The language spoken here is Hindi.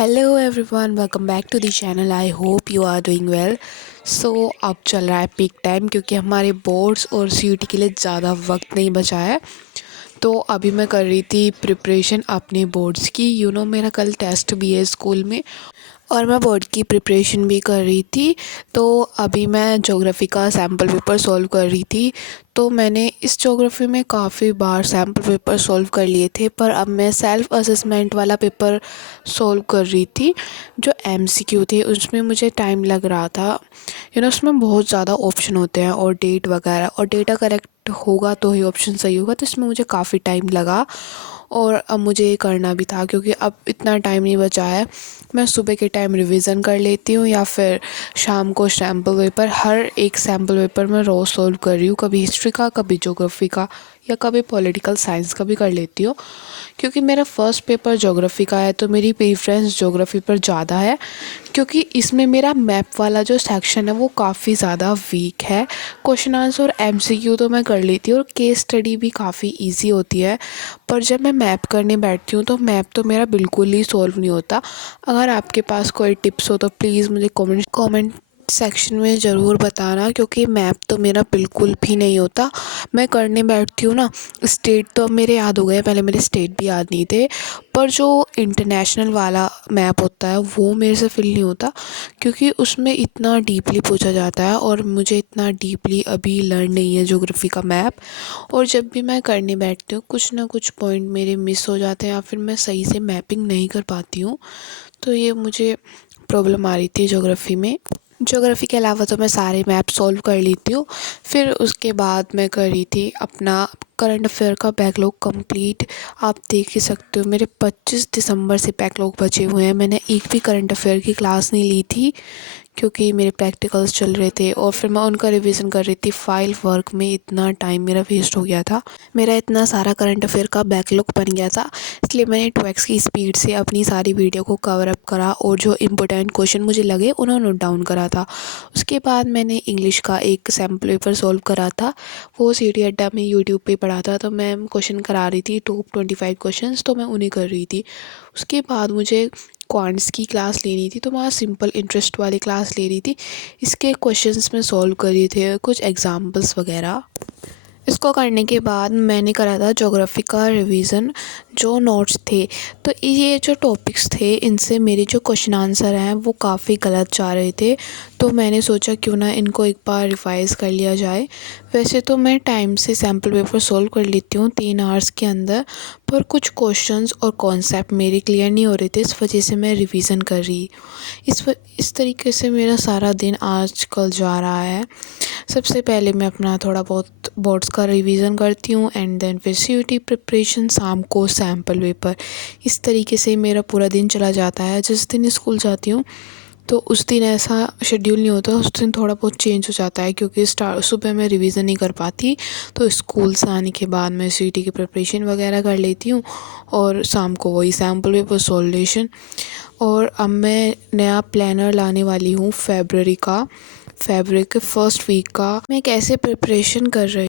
Hello everyone, welcome back to the channel. I hope you are doing well. So अब चल रहा है पीक टाइम, क्योंकि हमारे बोर्ड्स और सीयूटी के लिए ज़्यादा वक्त नहीं बचा है। तो अभी मैं कर रही थी प्रिपरेशन अपने बोर्ड्स की। मेरा कल टेस्ट भी है स्कूल में और मैं बोर्ड की प्रिपरेशन भी कर रही थी। तो अभी मैं ज्योग्राफी का सैम्पल पेपर सॉल्व कर रही थी। तो मैंने इस ज्योग्राफी में काफ़ी बार सैम्पल पेपर सॉल्व कर लिए थे, पर अब मैं सेल्फ़ असेसमेंट वाला पेपर सॉल्व कर रही थी। जो एमसीक्यू थे उसमें मुझे टाइम लग रहा था। उसमें बहुत ज़्यादा ऑप्शन होते हैं और डेट वगैरह, और डेटा करेक्ट होगा तो ही ऑप्शन सही होगा। तो इसमें मुझे काफ़ी टाइम लगा और अब मुझे ये करना भी था, क्योंकि अब इतना टाइम नहीं बचा है। मैं सुबह के टाइम रिवीजन कर लेती हूँ या फिर शाम को सैम्पल पेपर, हर एक सैम्पल पेपर मैं रोज़ सॉल्व कर रही हूँ। कभी हिस्ट्री का, कभी ज्योग्राफी का, या कभी पॉलिटिकल साइंस का भी कर लेती हूँ। क्योंकि मेरा फर्स्ट पेपर ज्योग्राफी का है तो मेरी प्रेफरेंस ज्योग्राफी पर ज़्यादा है, क्योंकि इसमें मेरा मैप वाला जो सेक्शन है वो काफ़ी ज़्यादा वीक है। क्वेश्चन आंसर और एमसीक्यू तो मैं कर लेती हूँ और केस स्टडी भी काफ़ी इजी होती है, पर जब मैं मैप करने बैठती हूँ तो मैप तो मेरा बिल्कुल ही सॉल्व नहीं होता। अगर आपके पास कोई टिप्स हो तो प्लीज़ मुझे कमेंट सेक्शन में ज़रूर बताना, क्योंकि मैप तो मेरा बिल्कुल भी नहीं होता। मैं करने बैठती हूँ ना, स्टेट तो अब मेरे याद हो गए, पहले मेरे स्टेट भी याद नहीं थे, पर जो इंटरनेशनल वाला मैप होता है वो मेरे से फिल नहीं होता, क्योंकि उसमें इतना डीपली पूछा जाता है और मुझे इतना डीपली अभी लर्न नहीं है ज्योग्राफी का मैप। और जब भी मैं करने बैठती हूँ कुछ ना कुछ पॉइंट मेरे मिस हो जाते हैं या फिर मैं सही से मैपिंग नहीं कर पाती हूँ। तो ये मुझे प्रॉब्लम आ रही थी ज्योग्राफी में। ज्योग्राफी के अलावा तो मैं सारे मैप सॉल्व कर लेती हूँ। फिर उसके बाद मैं कर रही थी अपना करंट अफेयर का बैकलॉग कंप्लीट। आप देख ही सकते हो मेरे 25 दिसंबर से बैकलॉग बचे हुए हैं। मैंने एक भी करंट अफेयर की क्लास नहीं ली थी, क्योंकि मेरे प्रैक्टिकल्स चल रहे थे और फिर मैं उनका रिवीजन कर रही थी। फाइल वर्क में इतना टाइम मेरा वेस्ट हो गया था, मेरा इतना सारा करंट अफेयर का बैकलॉग बन गया था। इसलिए मैंने 2x की स्पीड से अपनी सारी वीडियो को कवर अप करा और जो इम्पोर्टेंट क्वेश्चन मुझे लगे उन्हें नोट डाउन करा था। उसके बाद मैंने इंग्लिश का एक सैम्पल पेपर सॉल्व करा था, वो सीटी अड्डा में यूट्यूब पे पढ़ा था। तो मैम क्वेश्चन करा रही थी टॉप 25 क्वेश्चंस, तो मैं उन्हें कर रही थी। उसके बाद मुझे क्वांट्स की क्लास लेनी थी, तो वहाँ सिंपल इंटरेस्ट वाली क्लास ले रही थी। इसके क्वेश्चंस में सॉल्व कर रहे थे, कुछ एग्जांपल्स वगैरह। इसको करने के बाद मैंने करा था ज्योग्राफी का रिवीजन, जो नोट्स थे। तो ये जो टॉपिक्स थे इनसे मेरे जो क्वेश्चन आंसर हैं वो काफ़ी गलत जा रहे थे। तो मैंने सोचा क्यों ना इनको एक बार रिवाइज़ कर लिया जाए। वैसे तो मैं टाइम से सैम्पल पेपर सॉल्व कर लेती हूँ 3 आवर्स के अंदर, पर कुछ क्वेश्चंस और कॉन्सेप्ट मेरे क्लियर नहीं हो रहे थे, इस वजह से मैं रिवीजन कर रही। इस तरीके से मेरा सारा दिन आज कल जा रहा है। सबसे पहले मैं अपना थोड़ा बहुत बोर्ड्स का रिवीजन करती हूँ एंड देन फिर सीयूटी प्रिपरेशन, शाम को सैम्पल पेपर। इस तरीके से मेरा पूरा दिन चला जाता है। जिस दिन स्कूल जाती हूँ तो उस दिन ऐसा शेड्यूल नहीं होता, उस दिन थोड़ा बहुत चेंज हो जाता है, क्योंकि सुबह मैं रिवीजन नहीं कर पाती। तो स्कूल से आने के बाद मैं सीयूटी की प्रिपरेशन वगैरह कर लेती हूँ और शाम को वही सैम्पल पेपर सॉल्यूशन। और अब मैं नया प्लानर लाने वाली हूँ फेबररी के फर्स्ट वीक का। मैं कैसे प्रिपरेशन कर रही